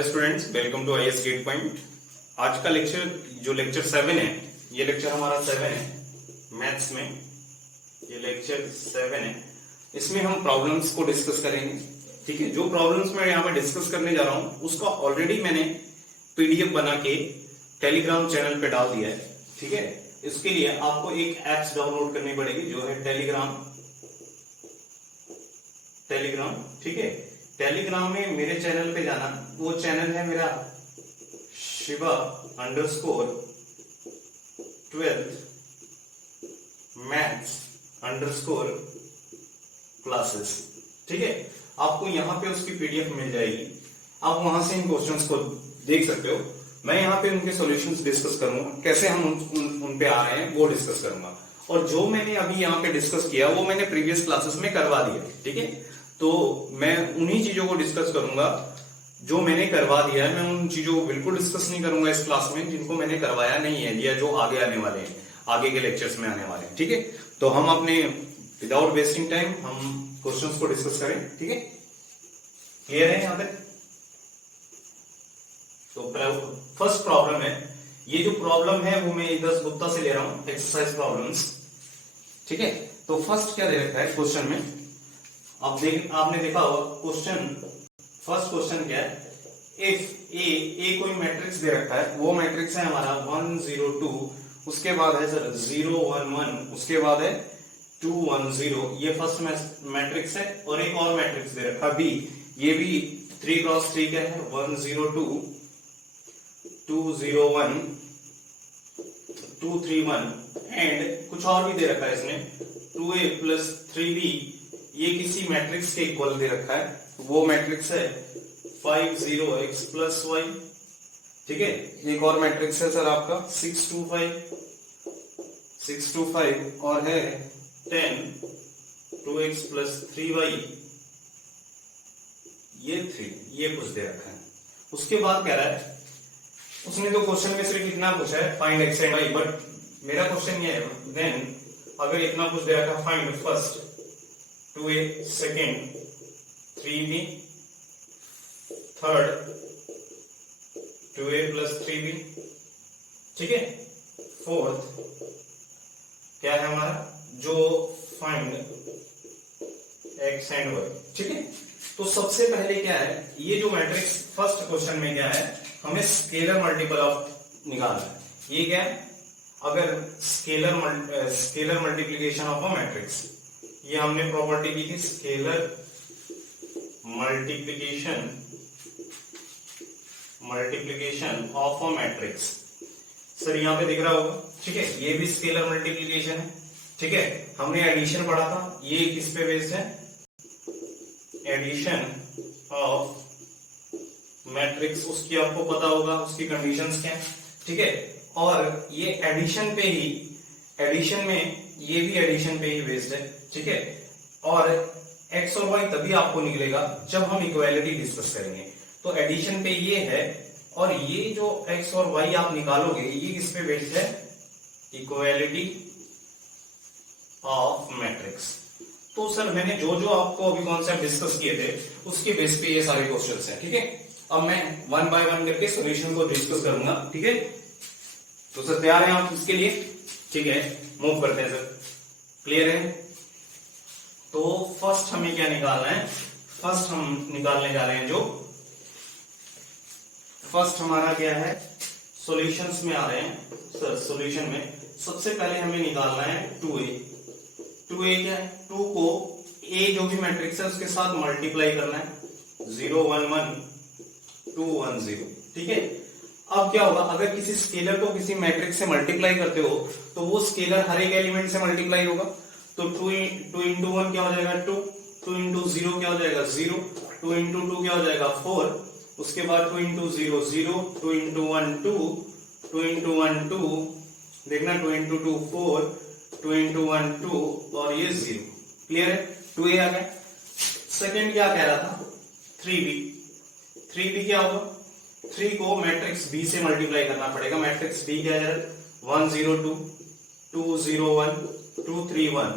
Hi students, welcome to IAS Gate Point. आज का lecture जो लेक्चर 7 है, ये लेक्चर हमारा 7 है मैथ्स में। ये लेक्चर 7 है, इसमें हम प्रॉब्लम्स को डिस्कस करेंगे। ठीक है, जो प्रॉब्लम्स मैं यहाँ पे डिस्कस करने जा रहा हूँ उसका ऑलरेडी मैंने पीडीएफ बना के टेलीग्राम चैनल पे डाल दिया है। ठीक है, इसके लिए आपको एक एप्स डाउनलोड करनी पड़ेगी जो है टेलीग्राम। ठीक है, टेलीग्राम में मेरे चैनल पे जाना, वो चैनल है मेरा Shiva_12th maths_classes। ठीक है, आपको यहाँ पे उसकी पीडीएफ मिल जाएगी, आप वहां से इन क्वेश्चंस को देख सकते हो। मैं यहाँ पे उनके सॉल्यूशंस डिस्कस करूंगा, कैसे हम उन पे आ रहे हैं वो डिस्कस करूंगा। और जो मैंने अभी यहाँ पे डिस्कस किया वो मैंने प्रीवियस क्लासेस में करवा दिया। ठीक है, तो मैं उन्हीं चीजों को डिस्कस करूंगा जो मैंने करवा दिया है। मैं उन चीजों को बिल्कुल डिस्कस नहीं करूंगा इस क्लास में जिनको मैंने करवाया नहीं है या जो आगे आने वाले हैं, आगे के लेक्चर्स में आने वाले हैं। ठीक है, तो हम अपने विदाउट वेस्टिंग टाइम हम क्वेश्चंस को डिस्कस करें। ठीक है, क्लियर है यहाँ पे? तो फर्स्ट प्रॉब्लम है, ये जो प्रॉब्लम है वो मैं इधर गुप्ता से ले रहा हूं, एक्सरसाइज प्रॉब्लम्स। ठीक है, तो फर्स्ट क्या दे रखा है क्वेश्चन में, आपने देखा होगा क्वेश्चन। फर्स्ट क्वेश्चन क्या है, इफ ए कोई मैट्रिक्स दे रखा है, वो मैट्रिक्स है हमारा 1 0 2, उसके बाद है सर 0 1 1, उसके बाद है 2 1 0। ये फर्स्ट मैट्रिक्स है। और एक और मैट्रिक्स दे रखा बी, ये भी 3x3 का है, 1 0 2 2 0 1 2 3 1, एंड कुछ और भी दे रखा है इसमें 2a + 3b। ये किसी मैट्रिक्स के इक्वल दे रखा है, वो मैट्रिक्स है 5 0 x + y। ठीक है, एक और मैट्रिक्स है सर आपका 6 2 5 और है 10 2x + 3y, ये 3, ये कुछ दे रखा है। उसके बाद कह रहा है, उसने तो क्वेश्चन में सिर्फ इतना पूछा है find x and y, but मेरा क्वेश्चन ये है देन अगर इतना कुछ दे रखा है, find first 2a, second 3b, third 2a + 3b। ठीक है, फोर्थ क्या है हमारा, जो फाइंड x एंड y। ठीक है, तो सबसे पहले क्या है, ये जो मैट्रिक्स फर्स्ट क्वेश्चन में क्या है, हमें स्केलर मल्टीपल ऑफ निकालना है। ये क्या है, अगर scalar multiplication of a matrix, ये हमने प्रॉपर्टी की थी scalar multiplication of a matrix. Sir यहाँ पे दिख रहा होगा। ठीक है, ये भी स्केलर मल्टीप्लिकेशन है। ठीक है, हमने एडिशन पढ़ा था, ये किस पे बेस्ड है, एडिशन ऑफ मैट्रिक्स। उसकी आपको पता होगा उसकी कंडीशंस क्या है। ठीक है, और ये एडिशन पे ही, एडिशन में ये भी एडिशन पे ही बेस्ड है। ठीक है, और x और y तभी आपको निकलेगा जब हम इक्वालिटी डिस्कस करेंगे। तो एडिशन पे ये है, और ये जो x और y आप निकालोगे ये किस पे बेस्ड है, इक्वालिटी ऑफ मैट्रिक्स। तो सर मैंने जो आपको अभी कॉन्सेप्ट डिस्कस किए थे उसके बेस पे ये सारे क्वेश्चंस हैं। ठीक है, अब मैं 1 बाय 1 करके सॉल्यूशन को डिस्कस करूंगा। ठीक है, तो सर तैयार हैं आप इसके लिए? ठीक है, मूव करते हैं सर, क्लियर है? तो फर्स्ट हमें क्या निकालना है, फर्स्ट हम निकालने जा रहे हैं जो फर्स्ट हमारा क्या है, सॉल्यूशंस में आ रहे हैं सर। सॉल्यूशन में सबसे पहले हमें निकालना है 2a। 2a क्या है, 2 को a जो भी मैट्रिक्स है उसके साथ मल्टीप्लाई करना है, 0 1 1 2 1 0। ठीक है, अब क्या होगा, अगर किसी स्केलर को किसी मैट्रिक्स से मल्टीप्लाई करते हो तो वो स्केलर हर एक एलिमेंट से मल्टीप्लाई होगा। तो 2 into 1 क्या हो जाएगा 2, 2 into 0 क्या हो जाएगा 0, 2 into 2 क्या हो जाएगा 4, उसके बाद 2 into 0 0, 2 into 1 2, 2 into 1 2, देखना 2 into 2 4, 2 into 1 2 और ये 0। क्लियर है, 2a आ गया। सेकेंड क्या कह रहा था, 3b। 3b क्या होगा, 3 को मैट्रिक्स b से मल्टीप्लाई करना पड़ेगा। मैट्रिक्स b क्या है, 1 0 2 2 0 1 2 3 1।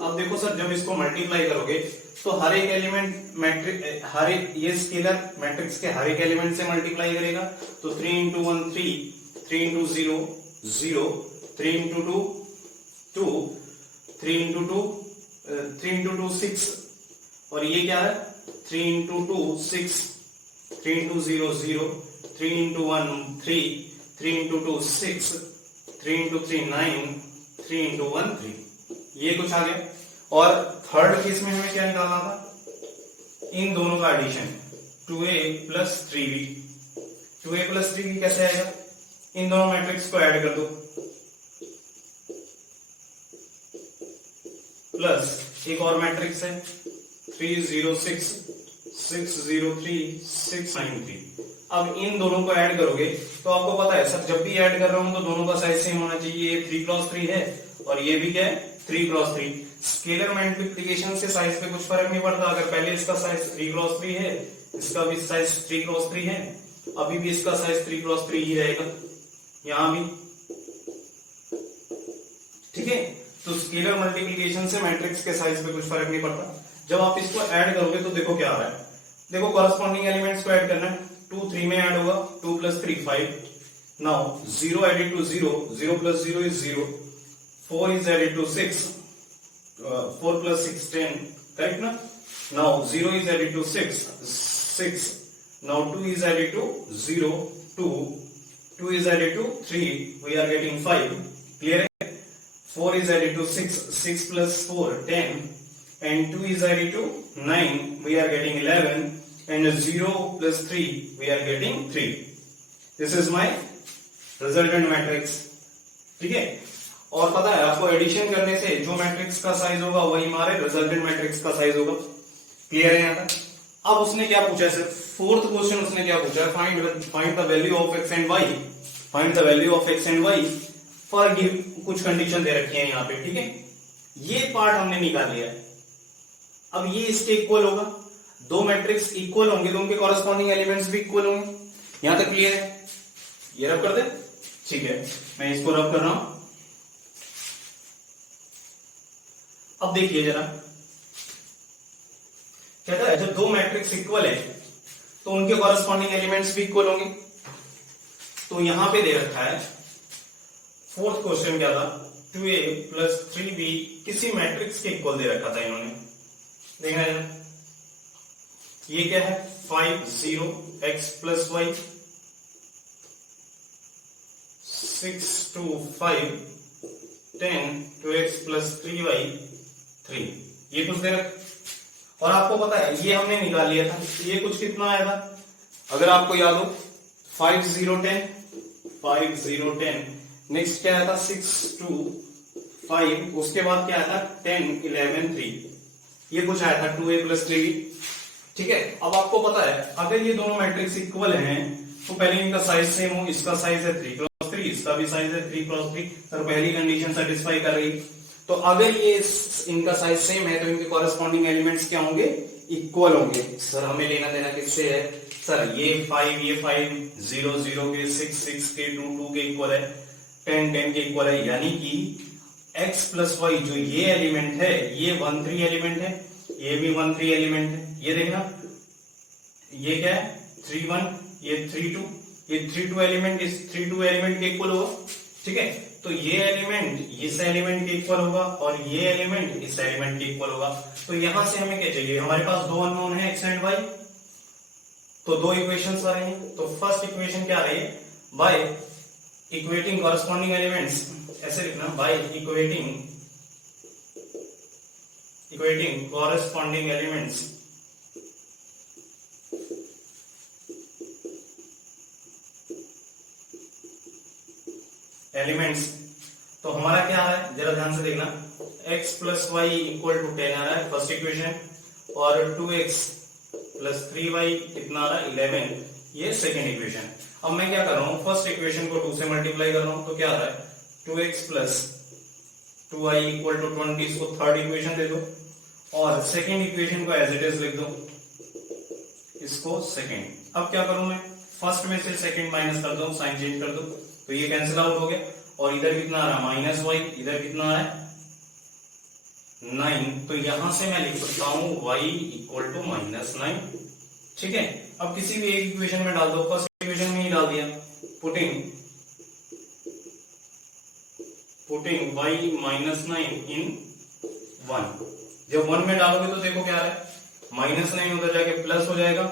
अब देखो सर, जब इसको मल्टीप्लाई करोगे तो हर एक एलिमेंट मैट्रिक्स, हर एक ये स्केलर मैट्रिक्स के हर एक एलिमेंट से मल्टीप्लाई करेगा। तो 3 into 1 3, 3 into 0 0, 3 into 2 2, 3 into 2 3 into 2 6, और ये क्या है 3 into 2 6, 3 into 0 0, 3 into 1 3, 3 into 2 6, 3 into 3 9, 3 into 1 3, ये कुछ आ गया। और थर्ड केस में हमें क्या निकालना था, इन दोनों का addition 2a plus 3b। 2a plus 3b कैसे आएगा, इन दोनों मैट्रिक्स को ऐड कर दो, प्लस एक और मैट्रिक्स है 3 0 6 6 0 3 6 9 3। अब इन दोनों को ऐड करोगे तो आपको पता है सर जब भी ऐड कर रहा हूं तो दोनों का साइज सेम होना चाहिए। ये 3 क्रॉस 3 है और ये भी क्या है 3 क्रॉस 3। स्केलर मल्टीप्लिकेशन से साइज पे कुछ फर्क नहीं पड़ता। अगर पहले इसका साइज 3 क्रॉस 3 है, इसका भी साइज 3 क्रॉस 3 है, अभी भी इसका साइज 3 क्रॉस 3 ही रहेगा, यहां भी। ठीक है, तो स्केलर मल्टीप्लिकेशन से मैट्रिक्स के साइज पे कुछ फर्क नहीं पड़ता। जब आप इसको ऐड करोगे तो देखो क्या आ रहा है, देखो कॉरस्पॉन्डिंग एलिमेंट्स को ऐड करना है। 2 3 में ऐड होगा, 2 plus 3 5। Now 0 added to 0, 0 plus 0 is 0, 4 is added to 6, 4 plus 6 10, correct na? Now 0 is added to 6, 6. Now 2 is added to 0, 2. 2 is added to 3, we are getting 5. Clear hai? 4 is added to 6, 6 plus 4 10, and 2 is added to 9, we are getting 11, and 0 plus 3, we are getting 3. This is my resultant matrix. ठीक है, और पता है आपको addition करने से जो matrix का साइज होगा वही हमारे रिजल्टेंट मैट्रिक्स का साइज होगा। क्लियर है यहाँ तक? अब उसने क्या पूछा है सर, फोर्थ क्वेश्चन उसने क्या पूछा है, find the value of x and y, find the value of x and y for give, कुछ कंडीशन दे रखी है यहाँ पे। ठीक है, ये पार्ट हमने निकाल लिया है। अब ये इसके इक्वल होगा, दो मैट्रिक्स इक्वल होंगे तो उनके कॉरेस्पॉन्डिंग एलिमेंट्स भी इक्वल होंगे। यहां तक क्लियर है? ये रब कर दे, ठीक है, मैं इसको रब कर रहा हूं। अब देखिए जरा, कहता है जब दो मैट्रिक्स इक्वल है तो उनके कॉरेस्पॉन्डिंग एलिमेंट्स भी इक्वल होंगे। तो यहां पे दे रखा है, फोर्थ क्वेश्चन क्या था, 2a प्लस 3b किसी मैट्रिक्स के इक्वल दे रखा था इन्होंने। देखना जरा, ये क्या है 5 0 x plus y, 6 2 5 10 2x plus 3y 3, ये कुछ दे रखा। और आपको पता है ये हमने निकाल लिया था, ये कुछ कितना आया था, अगर आपको याद हो 5 0 10 5 0 10, नेक्स्ट क्या आया था 6 2 5, उसके बाद क्या आया था 10 11 3, ये कुछ आया था 2a प्लस 3b। ठीक है, अब आपको पता है अगर ये दोनों मैट्रिक्स इक्वल हैं तो पहले इनका साइज सेम हो, इसका साइज है 3 क्रॉस 3, इसका भी साइज है 3 क्रॉस 3, तो पहली कंडीशन सेटिस्फाई कर रही। तो अगर ये इनका साइज सेम है तो इनके कॉरेस्पॉन्डिंग एलिमेंट्स क्या होंगे, इक्वल होंगे। सर हमें लेना देना किससे है, सर ये 5 0 0 के, 6 6 के, 2 2 के इक्वल है, 10 10 के इक्वल है, यानी कि x प्लस वाई जो ये एलिमेंट है ये 1 3 एलिमेंट है, ये भी 1 3 एलिमेंट है। ये देखना, ये क्या है 3 1, ये 3 2, ये 3 2 एलिमेंट इस 3 2 एलिमेंट के इक्वल होगा। ठीक है, तो ये एलिमेंट इस एलिमेंट के इक्वल होगा और ये एलिमेंट इस एलिमेंट के इक्वल होगा। तो यहां से हमें क्या चाहिए, हमारे पास दो अननोन है x एंड y, तो दो इक्वेशंस आ रही हैं। तो फर्स्ट इक्वेशन क्या आ रही है, बाय इक्वेटिंग कॉरेस्पॉन्डिंग एलिमेंट्स, ऐसे लिखना, बाय इक्वेटिंग कॉरेस्पॉन्डिंग एलिमेंट्स तो हमारा क्या है जरा ध्यान से देखना, x plus y equal to 10 आ रहा है फर्स्ट इक्वेशन, और 2x प्लस 3y कितना आ रहा है 11, ये सेकेंड इक्वेशन। अब मैं क्या कर रहा हूं, फर्स्ट इक्वेशन को 2 से मल्टीप्लाई कर रहा हूं, तो क्या आ रहा है 2x plus 2y equal to 20, इसको थर्ड इक्वेशन दे दो, और सेकेंड इक्वेशन को एज इट इज लिख दो, इसको सेकेंड। अब क्या करूं मैं, फर्स्ट में से सेकेंड माइनस कर दो, साइन चेंज कर दो, तो ये कैंसिल आउट हो गया, और इधर कितना आ रहा है माइनस वाई, इधर कितना है 9, तो यहां से मैं लिख सकता हूं y इक्वल टू -9। ठीक है, अब किसी भी एक इक्वेशन में डाल दो, फर्स्ट इक्वेशन में ही डाल दिया, पुटिंग y -9 इन 1। जब 1 में डालोगे तो देखो क्या है, -9 उधर जाके प्लस हो जाएगा,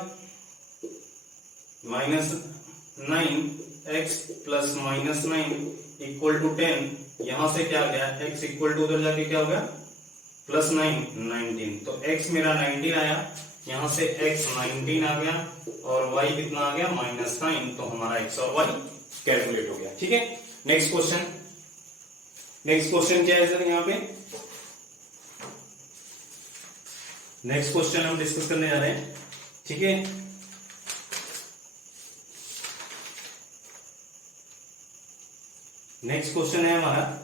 -9x प्लस -9 इक्वल टू 10। यहां से क्या गया, x इक्वल टू उधर जाके क्या हो गया, +9 19। तो x मेरा 19 आया, यहां से x 19 आ गया और y कितना आ गया, -9। तो हमारा x और y कैलकुलेट हो गया। ठीक है, नेक्स्ट क्वेश्चन। नेक्स्ट क्वेश्चन क्या है सर, यहाँ पे नेक्स्ट क्वेश्चन हम डिस्कस करने जा रहे हैं। ठीक है, नेक्स्ट क्वेश्चन है हमारा,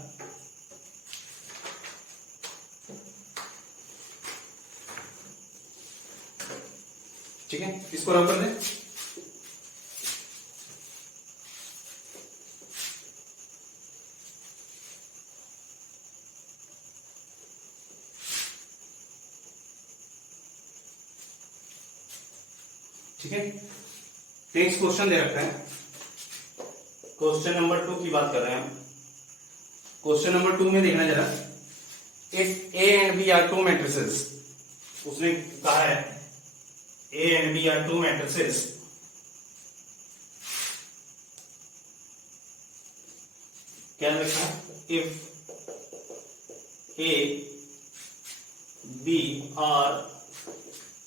ठीक है, इसको रब कर दें। ठीक है, नेक्स्ट क्वेश्चन दे रखा है, क्वेश्चन नंबर 2 की बात कर रहे हैं हम। क्वेश्चन नंबर 2 में देखना जरा, if A and B are two matrices, उसने कहा है A and B are two matrices, क्या लिखा है, if A B are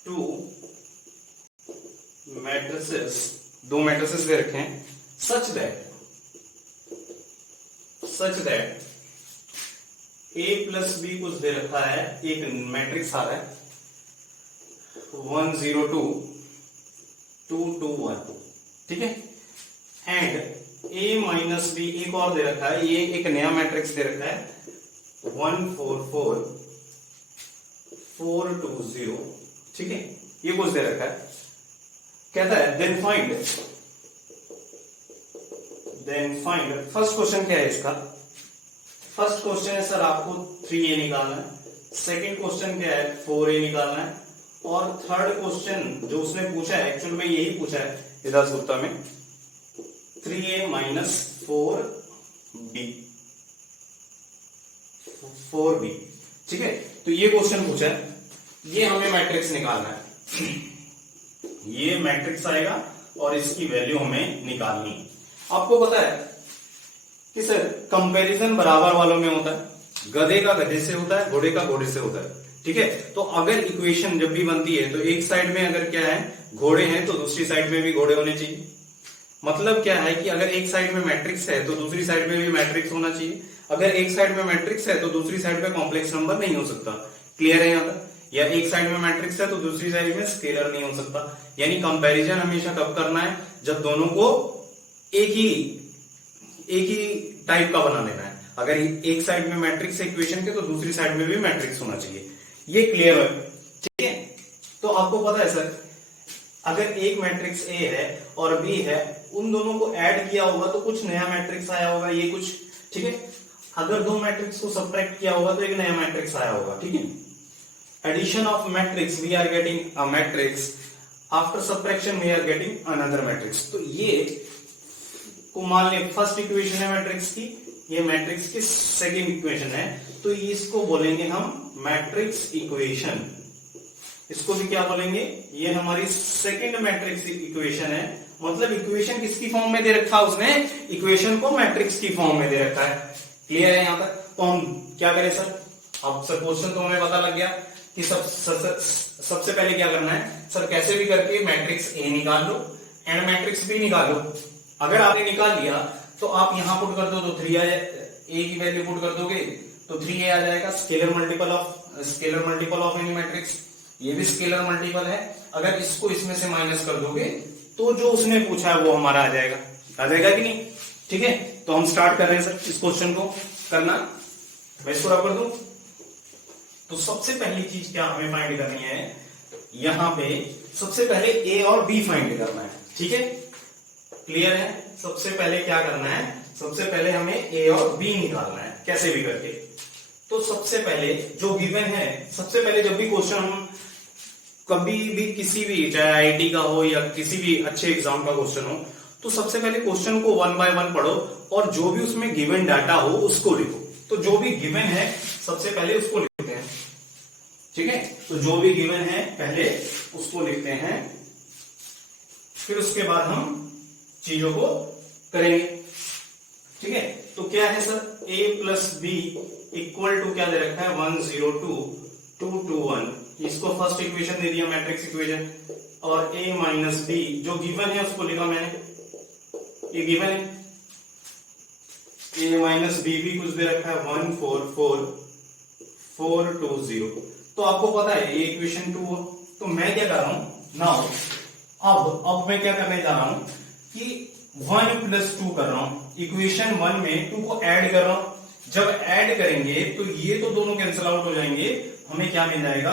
two matrices, दो मैट्रिसेस दे रखे हैं, such that A plus B कुछ दे रखा है, एक मैट्रिक्स आ रहा है 1 0 2 2 2 1। ठीक है, एंड A माइनस B एक और दे रखा है, ये एक नया मैट्रिक्स दे रखा है 1 4 4 4 2 0। ठीक है, ये कुछ दे रखा है, कहता है देन फाइंड फर्स्ट क्वेश्चन क्या है इसका। फर्स्ट क्वेश्चन है सर आपको 3a निकालना है, सेकंड क्वेश्चन क्या है 4a निकालना है, और थर्ड क्वेश्चन जो उसने पूछा है, एक्चुअल में यही पूछा है इधर उत्तर में, 3a माइनस 4b। ठीक है, तो ये क्वेश्चन पूछा है, ये हमें मैट्रिक्स निकालना है, ये मैट्रिक्स आएगा और इसकी वैल्यू हमें निकालनी है। आपको पता है कि सर कंपैरिजन बराबर वालों में होता है, गधे का गधे से होता है, घोड़े का घोड़े से होता है। ठीक है, तो अगर इक्वेशन जब भी बनती है तो एक साइड में अगर क्या है घोड़े हैं तो दूसरी साइड में भी घोड़े होने चाहिए। मतलब क्या है कि अगर एक साइड में मैट्रिक्स है तो दूसरी साइड में भी मैट्रिक्स होना चाहिए, अगर एक साइड में मैट्रिक्स है तो दूसरी साइड में कॉम्प्लेक्स नंबर नहीं हो सकता। क्लियर है यहाँ तक? या एक साइड में मैट्रिक्स है तो दूसरी साइड में स्केलर नहीं हो सकता। यानी कंपैरिजन हमेशा कब करना है, जब दोनों को एक ही टाइप का बना लेना है। अगर एक साइड में मैट्रिक्स है इक्वेशन के तो दूसरी साइड में भी मैट्रिक्स होना चाहिए। ये क्लियर है? ठीक है, तो आपको पता है सर अगर एक मैट्रिक्स ए है और बी है, उन दोनों को ऐड किया होगा तो कुछ नया मैट्रिक्स आया होगा, ये कुछ। ठीक है, अगर दो मैट्रिक्स को सब्ट्रैक्ट किया होगा तो एक नया मैट्रिक्स आया होगा। ठीक है, addition of matrix we are getting a matrix, after subtraction we are getting another matrix. तो ये को मान ले फर्स्ट इक्वेशन है मैट्रिक्स की, ये मैट्रिक्स की सेकंड इक्वेशन है, तो इसको बोलेंगे हम मैट्रिक्स इक्वेशन। इसको भी क्या बोलेंगे, ये हमारी सेकंड मैट्रिक्स इक्वेशन है। मतलब इक्वेशन किसकी फॉर्म में दे रखा है उसने, इक्वेशन को मैट्रिक्स की फॉर्म में दे रखा है। क्लियर है यहाँ तक? तो हम क्या करें सर, अब सर क्वेश्चन तो हमें पता लग गया कि सबसे पहले क्या करना है सर, कैसे भी करके मैट्रिक्स ए निकाल लो एंड मैट्रिक्स बी निकाल लो। अगर आपने निकाल लिया तो आप यहां पुट कर दो तो 3 आ जाए, ए की वैल्यू पुट कर दोगे तो 3a आ जाएगा। Scalar multiple of any matrix, ये भी स्केलर मल्टीपल है। अगर इसको इसमें से माइनस कर दोगे तो जो उसने पूछा है वो हमारा आ जाएगा कि नहीं? ठीक है, तो हम स्टार्ट कर रहे हैं सर इस क्वेश्चन को करना। मैं इसको रख कर दूं तो सबसे पहली चीज क्या हमें फाइंड करनी है, यहां पे सबसे पहले ए और बी फाइंड करना है। ठीक है, क्लियर है? सबसे पहले क्या करना है, सबसे पहले हमें ए और बी निकालना है कैसे भी करके। तो सबसे पहले जो गिवन है, सबसे पहले जब भी क्वेश्चन हम कभी भी किसी भी, चाहे आईआईटी का हो या किसी भी अच्छे एग्जाम का क्वेश्चन हो, तो सबसे पहले क्वेश्चन को 1 बाय 1 पढ़ो और जो भी उसमें गिवन डाटा हो उसको लिखो। तो जो भी गिवन है सबसे पहले उसको लिखते हैं, ठीक है। तो जो भी गिवन है पहले उसको लिखते हैं, फिर उसके बाद हम चीजों को करेंगे, ठीक है। तो क्या है sir, a plus b equal to क्या दे रखा है, 1 0 2 2 2 1। इसको फर्स्ट इक्वेशन दे दिया, मैट्रिक्स इक्वेशन। और a माइनस बी जो गिवन है उसको लिखा मैंने, ये गिवन है। a माइनस बी भी कुछ दे रखा है, 1 4 4 4 2 0। तो आपको पता है ये इक्वेशन 2 हो। तो मैं क्या कर रहा हूं नाउ, अब मैं क्या करने जा रहा हूं कि 1 प्लस 2 कर रहा हूं, इक्वेशन 1 में 2 को ऐड कर रहा हूं। जब ऐड करेंगे तो ये तो दोनों कैंसिल आउट हो जाएंगे, हमें क्या मिल जाएगा,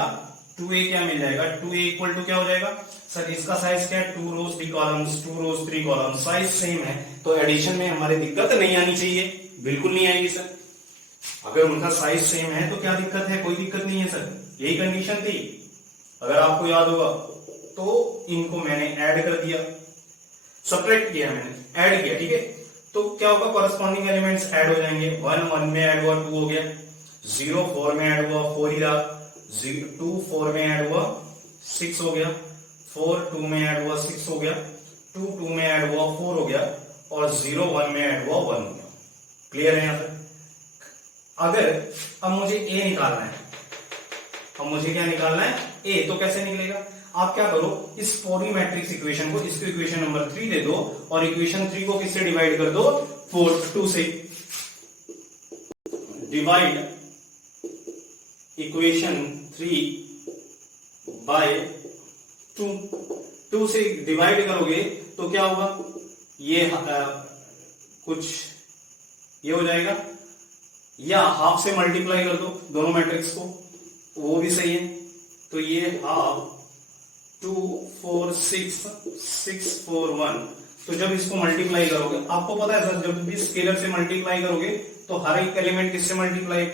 2a क्या मिल जाएगा, 2a इक्वल टू क्या हो जाएगा सर, इसका साइज क्या है, 2 रोज 3 कॉलम्स, 2 रोज 3 कॉलम्स, साइज सेम है, तो एडिशन में हमारे दिक्कत नहीं आनी चाहिए, बिल्कुल नहीं आएगी सर। अगर उनका साइज सेम है तो क्या दिक्कत है, कोई दिक्कत नहीं है सर, यही कंडीशन थी। अगर आपको याद होगा तो इनको मैंने ऐड कर दिया, सब्ट्रैक्ट किया मैंने, ऐड किया, ठीक है। तो क्या होगा, कॉरेस्पॉन्डिंग एलिमेंट्स ऐड हो जाएंगे। 1 1 में ऐड हुआ 2 हो गया, 0 4 में ऐड हुआ 4 ही रहा, 2 4 में ऐड हुआ 6 हो गया, 4 2 में ऐड हुआ 6 हो गया, 2 2 में ऐड हुआ 4 हो गया, और 0 1 में ऐड हुआ 1 हो गया। क्लियर है यहाँ पे। अगर अब मुझे a निकालना है, अब मुझे क्या निकालना है, a, तो कैसे निकलेगा, आप क्या करो, इस पूरी मैट्रिक्स इक्वेशन को, इसको इक्वेशन नंबर 3 दे दो और इक्वेशन 3 को किससे डिवाइड कर दो, 2 से। डिवाइड इक्वेशन 3 बाय 2 से डिवाइड करोगे तो क्या होगा, ये कुछ ये हो जाएगा, या हाफ से मल्टीप्लाई कर दो दोनों मैट्रिक्स को, वो भी सही है। तो ये हाफ 2 4 6 6 4 1। तो जब इसको मल्टीप्लाई करोगे, आपको पता है सर, जब भी स्केलर से मल्टीप्लाई करोगे तो हर एक एलिमेंट किससे मल्टीप्लाई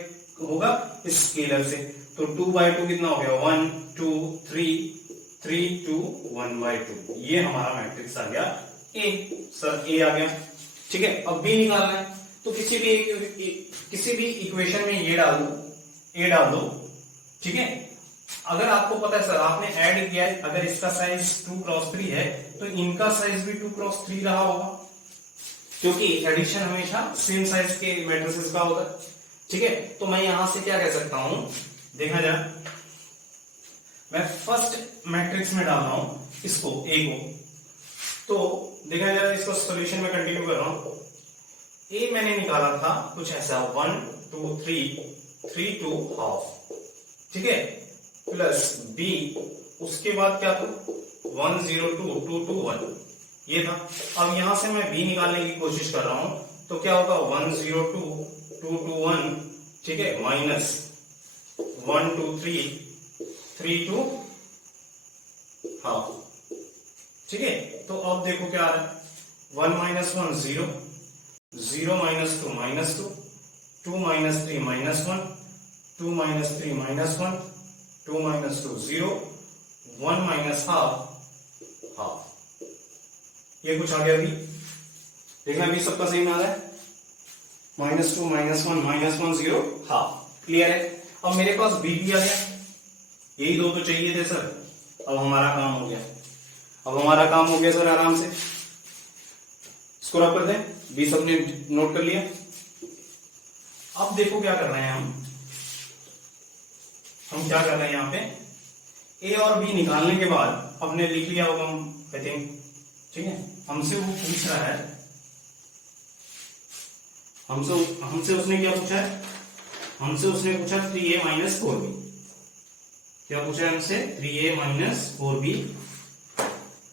होगा, स्केलर से। तो 2 बाय 2 कितना हो गया, 1 2 3 3 2 1 बाय 2। ये हमारा मैट्रिक्स आ गया ए, सर ए आ गया, ठीक है। अब बी निकालना है, तो किसी भी इक्वेशन में ये डाल दो, ए डाल दो, ठीक है। अगर आपको पता है सर, आपने ऐड किया है, अगर इसका साइज 2 क्रॉस 3 है तो इनका साइज भी 2 क्रॉस 3 रहा होगा, क्योंकि एडिशन हमेशा सेम साइज के मैट्रिसेस का होता है, ठीक है। तो मैं यहां से क्या कह सकता हूं, देखा जाए, मैं फर्स्ट मैट्रिक्स में डाल रहा हूं इसको, ए को। तो देखा जाए, इसको सॉल्यूशन में कंटिन्यू कर रहा हूं। ए मैंने निकाला था कुछ ऐसा, 1 2 3 3 2 हाफ, ठीक है, प्लस बी, उसके बाद क्या था, 1 0 2 2 2 1, ये था। अब यहां से मैं बी निकालने की कोशिश कर रहा हूं, तो क्या होगा, 1 0 2 2 2 1, ठीक है, माइनस 1 2 3 3 2 हाफ, ठीक है। तो अब देखो क्या आ रहा है, 1 minus 1 0, 0 minus 2 minus 2, 2 minus 3 minus 1, 2 minus 3 minus 1, 2 minus 2 0, 1 minus half half. ये कुछ आ गया अभी, देखना अभी सबका सही में आ रहा है, -2 -1 -1 0 हाफ। क्लियर है। अब मेरे पास बी भी आ गया, यही दो तो चाहिए थे सर। अब हमारा काम हो गया, अब हमारा काम हो गया सर, आराम से इसको रख कर दें। बी सबने नोट कर लिया। अब देखो क्या कर रहे हैं हम क्या कर रहे हैं यहाँ पे, ए और बी निकालने के बाद हमने लिख लिया होगा, हम आई थिंक, ठीक है। हमसे वो पूछ रहा है, हमसे उसने क्या पूछा है, हमसे उसने पूछा 3a माइनस 4b। क्या पूछा है हमसे, 3a माइनस 4b,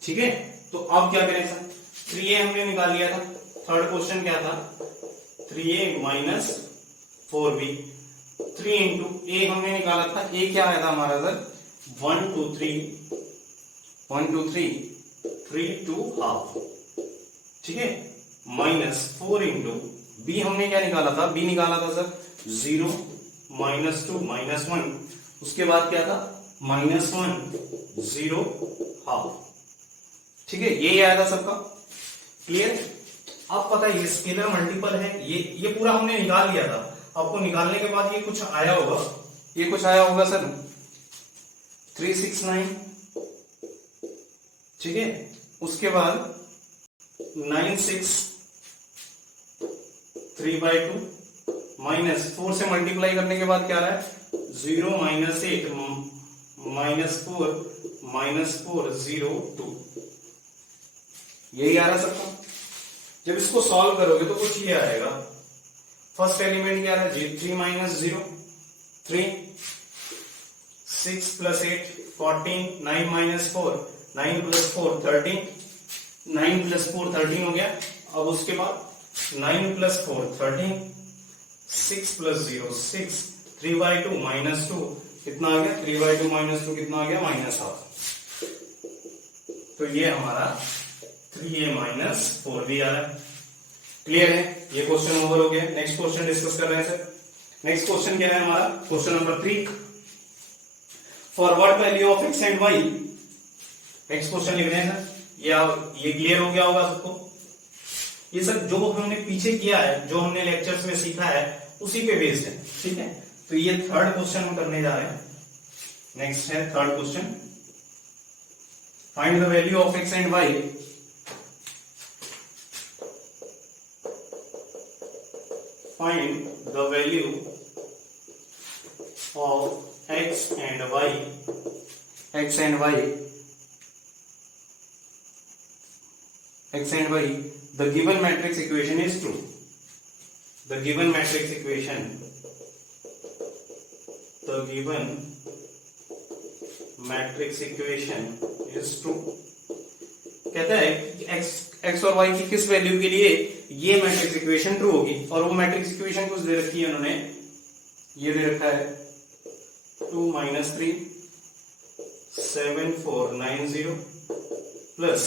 ठीक है। तो अब क्या करें सर, 3a हमने निकाल लिया था, थर्ड क्वेश्चन क्या था, 3a माइनस 4b, 3 इंटू ए हमने निकाला था, ए क्या आया था हमारा सर, 1 2 3 1 2 3 3 2 हाफ, ठीक है, माइनस 4 इंटू बी हमने क्या निकाला था, बी निकाला था सर 0 -2 -1, उसके बाद क्या था -1 0 हाफ। ठीक है, ये आया था सबका क्लियर। अब पता है ये स्केलर मल्टीपल है, ये पूरा हमने निकाल लिया था। आपको निकालने के बाद ये कुछ आया होगा, ये कुछ आया होगा सर 369। ठीक है, उसके बाद 96 3/2 -4 से मल्टीप्लाई करने के बाद क्या रहा है 0 -8 -4 0 2। यही आ रहा सबका। जब इसको सॉल्व करोगे तो कुछ ये आएगा। फर्स्ट एलिमेंट क्या है 3 - 0 3, 6 + 8 14, 9 - 4 9 + 4 13, 9 + 4 13 हो गया। अब उसके बाद 9 + 4 13, 6 + 0 6, 3/2 -2 कितना आ गया 3/2 -2 कितना आ गया -1/2। तो ये हमारा 3a - 4b आ रहा है। क्लियर है, ये क्वेश्चन ओवर हो गया। नेक्स्ट क्वेश्चन डिस्कस कर रहे हैं सर। नेक्स्ट क्वेश्चन क्या है हमारा question number 3। For what value of x and y। Next question लिख रहे हैं सर। ये क्लियर हो गया होगा सबको। ये सब जो हमने पीछे किया है, जो हमने लेक्चर्स में सीखा है, उसी पे बेस्ड है। ठीक है, तो ये थर्ड क्वेश्चन हम करने जा रहे हैं। नेक्स्ट है third question. Find the value of x and y। Find the value of x and y. X and y. X and y. The given matrix equation is true. The given matrix equation. The given matrix equation is true. कहता है कि x और y की किस value के लिए ये matrix equation true होगी। और वो मैट्रिक्स इक्वेशन कुछ दे रखी है उन्होंने, ये दे रखा है 2 - 3 7 4 9 0 प्लस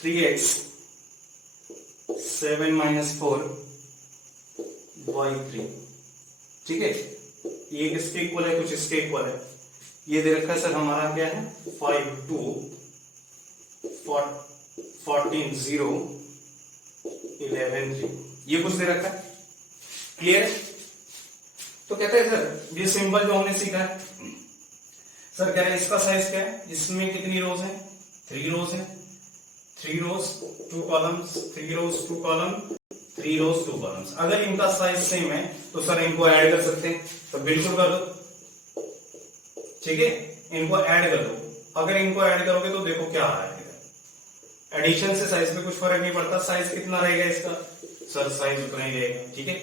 3x 7 - 4 y 3। ठीक है, ये किसके इक्वल है, कुछ इसके इक्वल है। ये दे रखा है सर हमारा क्या है 5 2 14 0 11 3। ये कुछ दे रखा है। क्लियर। तो कहते हैं सर ये सिंबल जो हमने सीखा है सर, कह रहे हैं इसका साइज क्या है, इसमें कितनी रोज है 3 रोज है, 3 रोज 2 कॉलम्स 3 रोज 2 कॉलम 3 रोज 2 कॉलम्स। अगर इनका साइज सेम है तो सर इनको ऐड कर सकते हैं, तो बिल्कुल कर दो। ठीक है, इनको ऐड कर दो। अगर इनको ऐड करोगे तो देखो क्या आ रहा है, एडिशन से साइज में कुछ फर्क नहीं पड़ता। साइज कितना रहेगा इसका सर, साइज उतना ही रहेगा। ठीक है,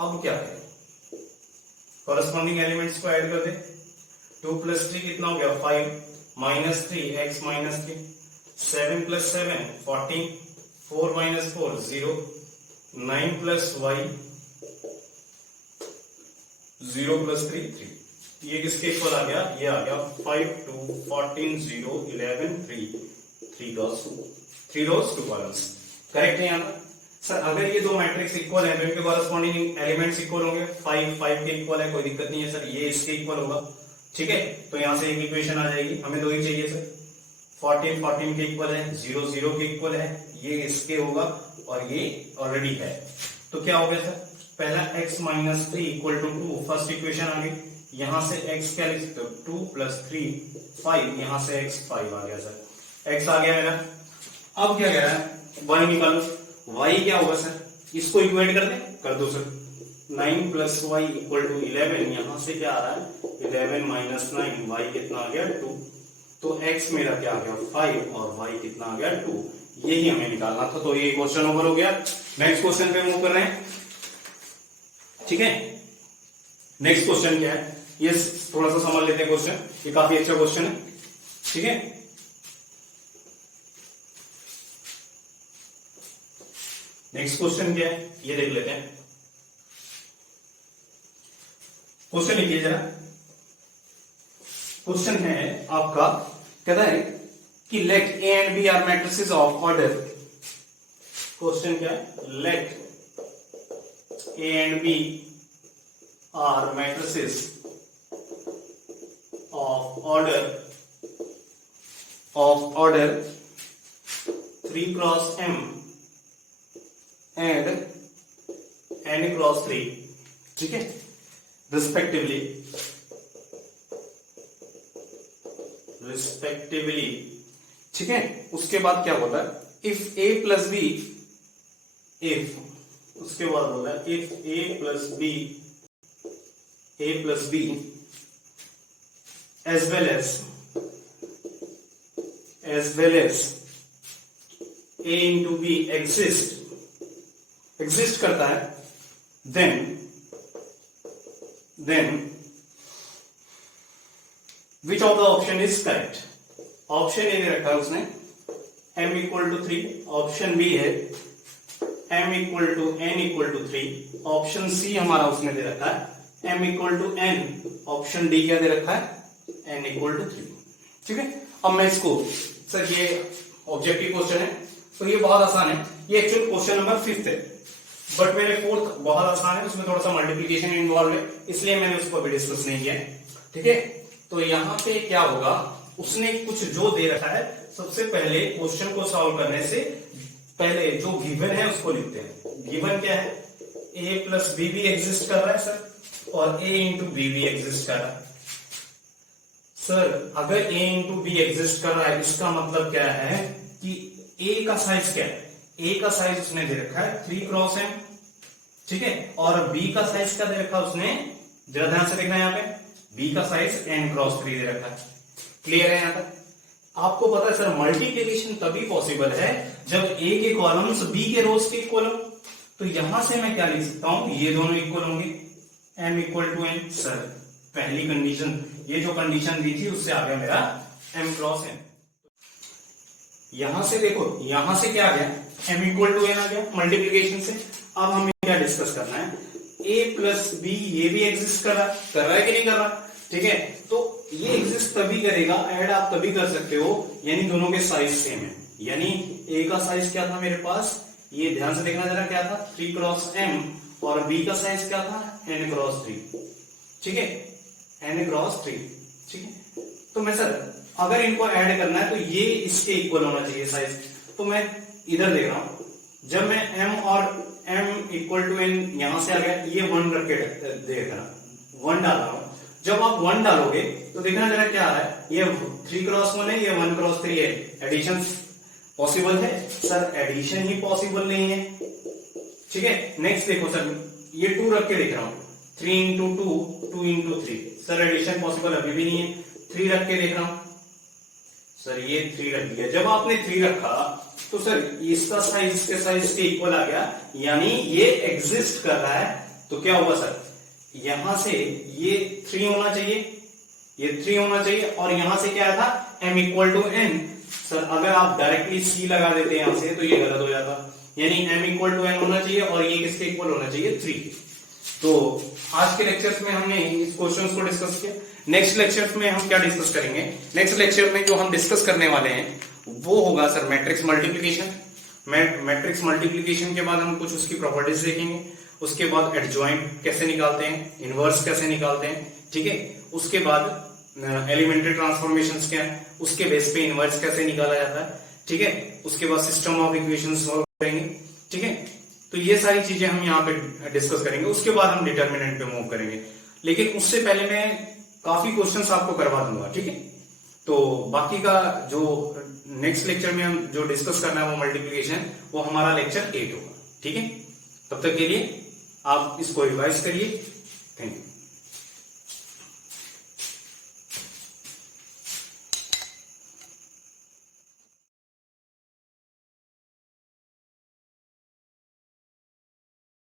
अब क्या करें, कॉरेस्पॉन्डिंग एलिमेंट्स को ऐड कर दे। 2 + 3 कितना हो गया 5 -3 x - 3 7 + 7 14 4 - 4 0 9 + y 0 + 3 3। ये किसके इक्वल आ गया, ये आ गया 5 2 14 0 11 3 3 rows 2 कॉलम्स। करेक्ट है यहाँ सर। अगर ये दो मैट्रिक्स इक्वल है तो इनके कॉरेस्पॉन्डिंग एलिमेंट्स इक्वल होंगे। 5 5 के इक्वल है, कोई दिक्कत नहीं है सर, ये इसके इक्वल होगा। ठीक है, तो यहां से एक इक्वेशन आ जाएगी। हमें दो ही चाहिए सर। 14 14 के इक्वल है, 0 0 के इक्वल है, ये इसके होगा और ये ऑलरेडी है। तो क्या हो गया सर, पहला x - 3 = 2 फर्स्ट इक्वेशन आ गई। यहां से x क्या लिख सकते हो 2 + 3 5, यहां से x 5 आ गया सर, x आ गया मेरा। अब क्या कह रहा है y निकालो। y क्या होगा सर, इसको इक्वेट कर दे, कर दो सर। 9 + y = 11, यहां से क्या आ रहा है 11 - 9 y कितना आ गया 2। तो x मेरा क्या आ गया 5 और y कितना आ गया 2। यही हमें निकालना था। तो ये क्वेश्चन ओवर हो गया। नेक्स्ट क्वेश्चन पे मूव कर रहे हैं। ठीक है, नेक्स्ट क्वेश्चन क्या है, ये थोड़ा सा समझ लेते हैं क्वेश्चन, ये काफी अच्छा क्वेश्चन है। ठीक है, नेक्स्ट क्वेश्चन क्या है ये देख लेते हैं। क्वेश्चन लिखिए जरा। क्वेश्चन है आपका, कहता है कि let A and B are matrices of order. Question क्या है, let A and B are matrices of order 3 cross M and n cross 3, ठीक है, रिस्पेक्टिवली, ठीक है। उसके बाद क्या बोला, इफ A प्लस बी, उसके बाद बोला if A plus B as well as A into B exist करता है, then which of the option is correct? Option A दे रखा है उसने m equal to 3, option B है m equal to n equal to 3, option C हमारा उसने दे रखा है m equal to n, option D क्या दे रखा है n इक्वल टू 3, ठीक है। अब मैं इसको, सर ये ऑब्जेक्टिव क्वेश्चन है तो ये बहुत आसान है, ये एक्चुअल क्वेश्चन नंबर 5 है, बट मेरे 4th बहुत आसान है, उसमें थोड़ा सा मल्टीप्लिकेशन इन्वॉल्व है, इसलिए मैंने उसको अभी डिस्कस नहीं किया, ठीक है। तो यहाँ पे क्या होगा, उसने कुछ जो दे रखा है, सबसे पहले क्वेश्चन को सॉल्व करने से पहले जो गिवन है उसको लिखते हैं। गिवन क्या है, a प्लस बी भी एग्जिस्ट कर रहा है सर, और a इंटू बी भी एग्जिस्ट कर रहा है। सर अगर a इंटू बी एग्जिस्ट कर रहा है, इसका मतलब क्या है कि a का साइज क्या है, a का साइज उसने दे रखा है 3 क्रॉस m, ठीक है, और b का साइज क्या दे रखा है उसने, जरा ध्यान से देखना, यहाँ पे b का साइज n क्रॉस 3 दे रखा है। क्लियर है यहाँ तक? आपको पता है सर मल्टीप्लिकेशन तभी पॉसिबल है जब a के कॉलम्स b के रोज के इक्वल हो, तो यहां से मैं क्या लिख सकता हूं, ये दोनों इक्वल होंगे, m equal to n। Sir पहली कंडीशन, ये जो कंडीशन दी थी उससे आ गया मेरा m क्रॉस n। यहां से देखो, यहां से क्या आ गया, m इक्वल टू n आ गया मल्टीप्लीकेशन से। अब हमें क्या डिस्कस करना है, a प्लस बी ये भी एग्जिस्ट कर रहा है कि नहीं कर रहा, ठीक है। तो ये एग्जिस्ट तभी करेगा, ऐड आप तभी कर सकते हो, यानी दोनों के साइज सेम है। यानी a का साइज क्या था मेरे पास, ये ध्यान से देखना जरा, क्या था 3 क्रॉस m, और b का साइज क्या था n क्रॉस 3, ठीक है, n क्रॉस 3, ठीक है। तो मैं सर अगर इनको ऐड करना है तो ये इसके इक्वल होना चाहिए साइज, तो मैं इधर देख रहा हूं, जब मैं m और m इक्वल टू n यहां से आ गया, ये 1 रख के देख रहा, 1 डाल रहा हूं। जब आप 1 डालोगे तो देखना जरा क्या आ रहा है, ये 3 क्रॉस 1 है, ये 1 क्रॉस 3 है, एडिशन पॉसिबल है? सर एडिशन ही पॉसिबल नहीं है, ठीक है। नेक्स्ट देखो सर, ये 2 रख के देख रहा हूं, 3 into 2, 2 into 3, sir addition possible अभी भी नहीं है। 3 रख के देख रहा हूं, सर ये 3 रख दिया। जब आपने 3 रखा तो सर इसका साइज इसके साइज के इक्वल आ गया, यानी ये एग्जिस्ट कर रहा है। तो क्या होगा सर, यहां से ये 3 होना चाहिए, ये 3 होना चाहिए, और यहां से क्या था m equal to n। Sir अगर आप डायरेक्टली c लगा देते हैं यहां से तो ये गलत हो जाता, यानी m इक्वल टू n होना चाहिए और ये किसके इक्वल होना चाहिए 3। तो आज के लेक्चर्स में हमने इस क्वेश्चंस को डिस्कस किया। नेक्स्ट लेक्चर्स में हम क्या डिस्कस करेंगे, नेक्स्ट लेक्चर में जो हम डिस्कस करने वाले हैं वो होगा sir matrix multiplication. Matrix multiplication के बाद हम कुछ उसकी प्रॉपर्टीज देखेंगे, उसके बाद एडजॉइंट कैसे निकालते हैं, इनवर्स कैसे निकालते हैं, ठीक है। उसके बाद एलिमेंट्री ट्रांसफॉर्मेशंस क्या है, उसके बेस पे इनवर्स कैसे निकाला जाता है, ठीक है। उसके बाद सिस्टम ऑफ इक्वेशंस सॉल्व करेंगे, ठीक है। तो ये सारी चीजें हम यहाँ पे डिस्कस करेंगे, उसके बाद हम डिटर्मिनेंट पे मूव करेंगे। लेकिन उससे पहले मैं काफी क्वेश्चंस आपको करवा दूंगा, ठीक है। तो बाकी का जो नेक्स्ट लेक्चर में हम जो डिस्कस करना है वो मल्टीप्लिकेशन, वो हमारा लेक्चर 8 होगा, ठीक है। तब तक के लिए आप इसको रिवाइज करिए। Thank you.